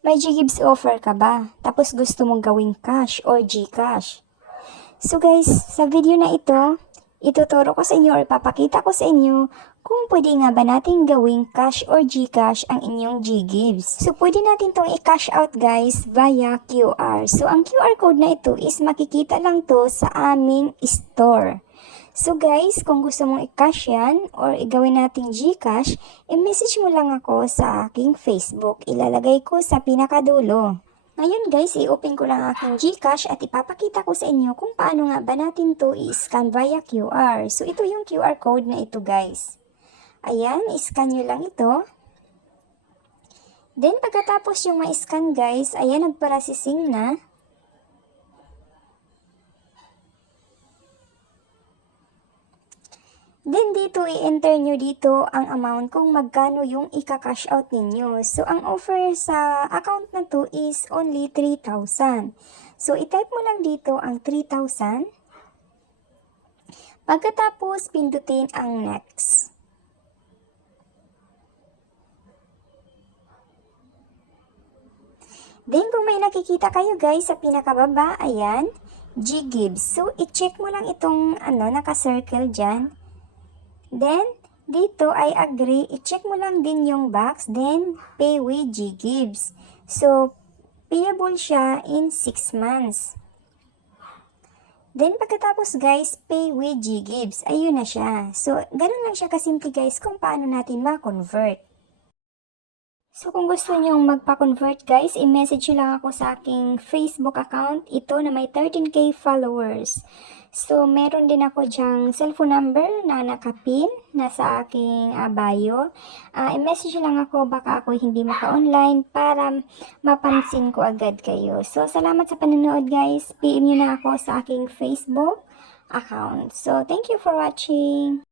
May GGives offer ka ba? Tapos gusto mong gawing cash or GCash. So guys, sa video na ito, ituturo ko sa inyo or papakita ko sa inyo kung pwede nga ba natin gawing cash or GCash ang inyong GGives. So pwede natin itong i-cash out guys via QR. So ang QR code na ito is makikita lang to sa aming store. So guys, kung gusto mong i-cash yan or igawin nating GCash, i-message mo lang ako sa aking Facebook. Ilalagay ko sa pinakadulo. Ngayon guys, i-open ko lang aking GCash at ipapakita ko sa inyo kung paano nga ba natin to i-scan via QR. So ito yung QR code na ito guys. Ayan, i-scan nyo lang ito. Then pagkatapos yung ma-scan guys, ayan nagprocessing na. Then dito i-enter nyo dito ang amount kung magkano yung ika-cash out ninyo. So ang offer sa account na to is only 3,000. So i-type mo lang dito ang 3,000. Pagkatapos pindutin ang next. Then kung may nakikita kayo guys sa pinakababa, ayan, GGives. So i-check mo lang itong naka-circle dyan. Then, dito ay agree, i-check mo lang din yung box, then pay with GGives. So, payable siya in 6 months. Then, pagkatapos guys, pay with GGives. Ayun na siya. So, ganun lang siya kasimple guys kung paano natin ma-convert. So, kung gusto nyong magpa-convert guys, i-message lang ako sa aking Facebook account. Ito na may 13K followers. So, meron din ako dyang cellphone number na nakapin na sa aking bio. I-message lang ako, baka ako hindi maka-online para mapansin ko agad kayo. So, salamat sa panonood guys. PM nyo na ako sa aking Facebook account. So, thank you for watching.